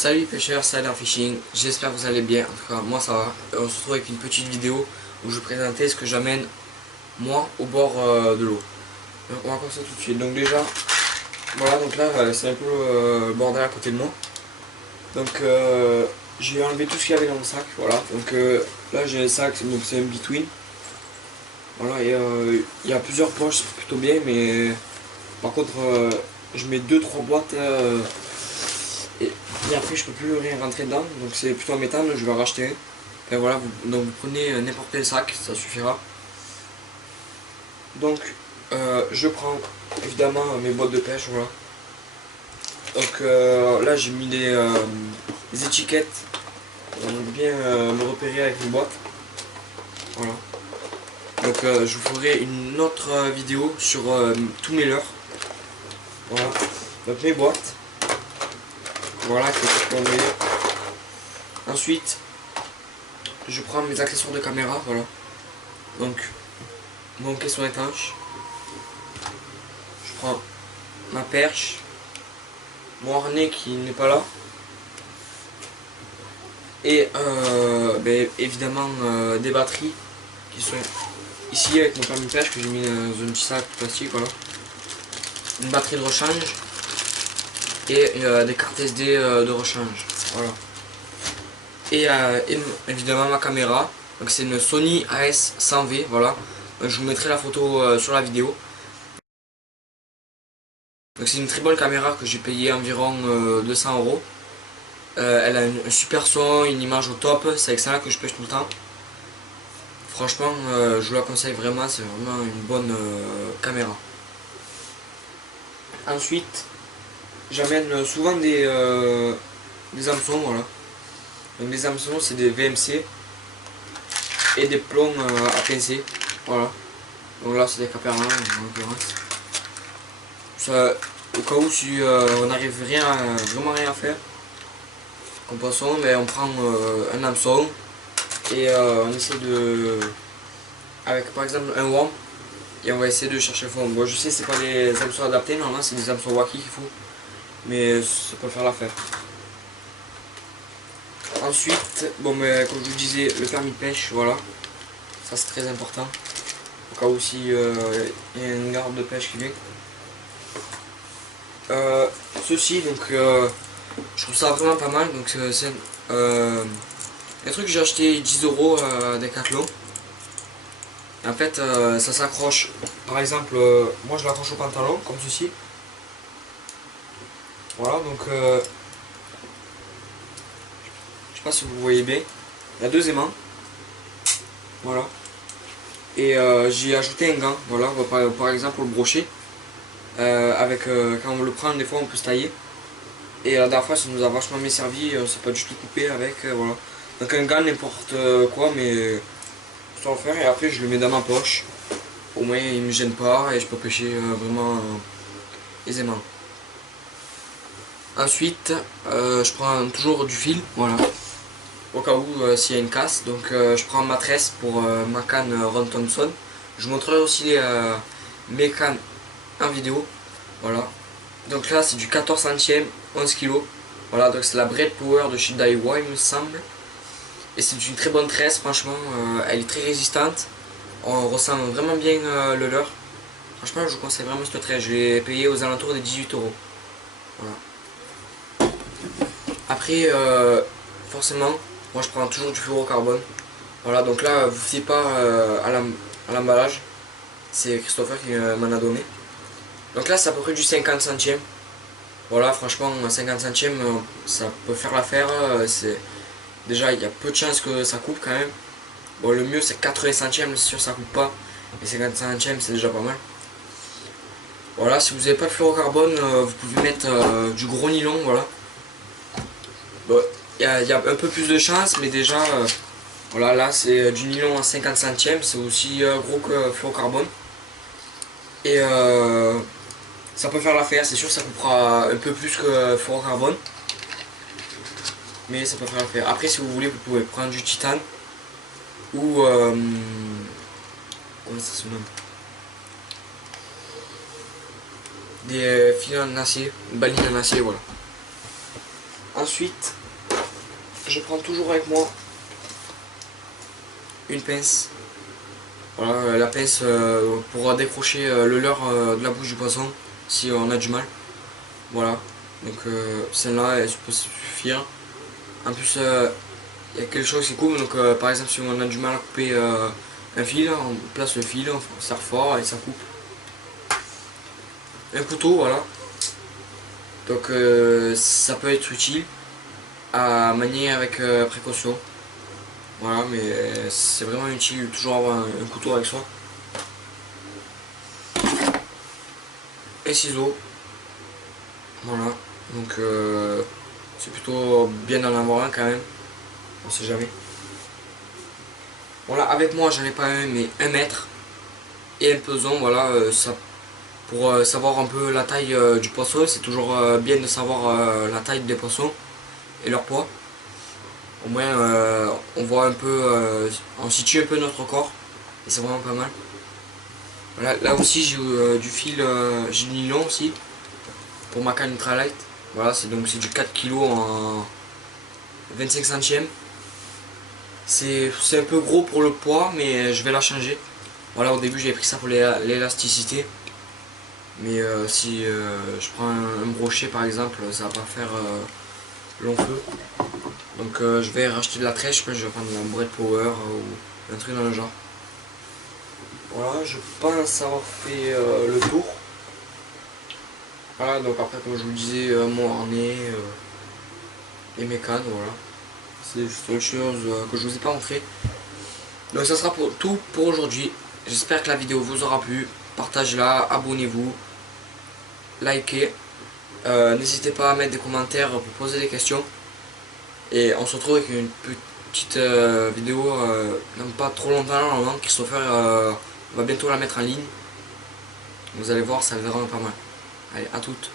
Salut pêcheurs, c'est Adam Fishing, j'espère que vous allez bien, en tout cas moi ça va. On se retrouve avec une petite vidéo où je vais présenter ce que j'amène moi au bord de l'eau. Donc on va commencer tout de suite. Donc déjà, voilà, donc là c'est un peu le bordel à côté de moi. Donc j'ai enlevé tout ce qu'il y avait dans mon sac, voilà. Donc là j'ai un sac, donc c'est un between. Voilà, et il y a plusieurs poches, c'est plutôt bien, mais par contre je mets 2-3 boîtes. Et après je peux plus rien rentrer dedans, donc c'est plutôt en métal, je vais en racheter un. Et voilà, donc vous prenez n'importe quel sac, ça suffira. Donc je prends évidemment mes boîtes de pêche, voilà. Donc là j'ai mis les étiquettes, pour bien me repérer avec mes boîtes. Voilà. Donc je vous ferai une autre vidéo sur tous mes leurres. Voilà. Donc mes boîtes. Voilà, que vous voyez. Ensuite, je prends mes accessoires de caméra, voilà. Donc, mon caisson étanche. Je prends ma perche, mon harnais qui n'est pas là. Et évidemment des batteries qui sont ici avec mon permis de pêche que j'ai mis dans un petit sac plastique, voilà. Une batterie de rechange et des cartes SD de rechange, voilà. Et évidemment ma caméra, donc c'est une Sony AS100V, voilà. Je vous mettrai la photo sur la vidéo. Donc c'est une très bonne caméra que j'ai payé environ 200 €. Elle a un super son, une image au top, c'est avec ça que je pêche tout le temps. Franchement, je vous la conseille vraiment, c'est vraiment une bonne caméra. Ensuite, j'amène souvent des hameçons, voilà. Donc les hameçons, c'est des VMC et des plombs à pincer, voilà. Donc là, c'est des caperins en l'occurrence. Ça, au cas où si on n'arrive vraiment rien à faire comme poisson, mais on prend un hameçon et on essaie de, avec par exemple un worm, et on va essayer de chercher le fond. Bon, je sais c'est pas des hameçons adaptés, normalement c'est des hameçons wacky qu'il faut, mais ça peut faire l'affaire. Ensuite, bon, mais comme je vous disais, le permis de pêche, voilà, ça c'est très important au cas où si il y a une garde de pêche qui vient. Ceci, donc je trouve ça vraiment pas mal. Donc c'est un truc que j'ai acheté 10 € à Decathlon. En fait ça s'accroche, par exemple moi je l'accroche au pantalon comme ceci. Voilà, donc je sais pas si vous voyez bien, il y a deux aimants. Voilà. Et j'ai ajouté un gant, voilà, par exemple pour le brocher. Quand on le prend, des fois on peut se tailler. Et la dernière fois ça nous a vachement bien servi, on s'est pas du tout coupé avec, voilà. Donc un gant n'importe quoi, mais sans le faire, et après je le mets dans ma poche. Au moins il me gêne pas et je peux pêcher vraiment aisément. Ensuite je prends toujours du fil, voilà. Au cas où s'il y a une casse, donc je prends ma tresse pour ma canne Ron Thompson. Je vous montrerai aussi mes cannes en vidéo, voilà. Donc là c'est du 14 centièmes, 11 kg. Voilà, donc c'est la Bread Power de chez Daiwa il me semble. Et c'est une très bonne tresse, franchement, elle est très résistante. On ressent vraiment bien le leurre. Franchement je vous conseille vraiment cette tresse, je l'ai payé aux alentours des 18 €. Voilà. Après forcément, moi je prends toujours du fluorocarbone. Voilà, donc là vous ne fiez pas à l'emballage. C'est Christopher qui m'en a donné. Donc là c'est à peu près du 50 centièmes. Voilà, franchement 50 centièmes ça peut faire l'affaire. Déjà il y a peu de chances que ça coupe quand même. Bon, le mieux c'est 80 centièmes, c'est sûr ça coupe pas. Et 50 centièmes c'est déjà pas mal. Voilà, si vous n'avez pas de fluorocarbone, vous pouvez mettre du gros nylon, voilà. Bon, il y a un peu plus de chance, mais déjà voilà, là c'est du nylon à 50 centièmes, c'est aussi gros que fluorocarbone. Et ça peut faire l'affaire, c'est sûr que ça coupera un peu plus que fluorocarbone. Mais ça peut faire l'affaire. Après si vous voulez vous pouvez prendre du titane. Ou comment ça se nomme, des filets en acier, une baline en acier, voilà. Ensuite, je prends toujours avec moi une pince. Voilà, la pince pour décrocher le leurre de la bouche du poisson si on a du mal. Voilà, donc celle-là elle peut suffire. En plus, il y a quelque chose qui coupe, donc par exemple si on a du mal à couper un fil, on place le fil, on serre fort et ça coupe. Un couteau, voilà. Donc ça peut être utile à manier avec précaution. Voilà, mais c'est vraiment utile de toujours avoir un couteau avec soi. Et ciseaux. Voilà, donc c'est plutôt bien d'en avoir un quand même. On sait jamais. Voilà, avec moi j'en ai pas un mais 1 mètre. Et un peson, voilà, ça, pour savoir un peu la taille du poisson, c'est toujours bien de savoir la taille des poissons et leur poids. Au moins on voit un peu, on situe un peu notre corps et c'est vraiment pas mal. Voilà, là aussi j'ai du fil, j'ai du nylon aussi pour ma canne ultralight. Voilà, c'est donc c'est du 4 kg en 25 centièmes. C'est un peu gros pour le poids mais je vais la changer. Voilà, au début j'avais pris ça pour l'élasticité. Mais si je prends un brochet par exemple, ça va pas faire long feu. Donc je vais racheter de la trèche, je pense que je vais prendre de la Bread Power ou un truc dans le genre. Voilà, je pense avoir fait le tour. Voilà, donc après comme je vous disais, mon harnais et mes cannes, voilà. C'est juste une chose que je vous ai pas montré. Donc ça sera tout pour aujourd'hui. J'espère que la vidéo vous aura plu. Partagez-la, abonnez-vous, likez. N'hésitez pas à mettre des commentaires pour poser des questions. Et on se retrouve avec une petite vidéo dans pas trop longtemps normalement. Christopher va bientôt la mettre en ligne. Vous allez voir, ça va vraiment pas mal. Allez, à toutes.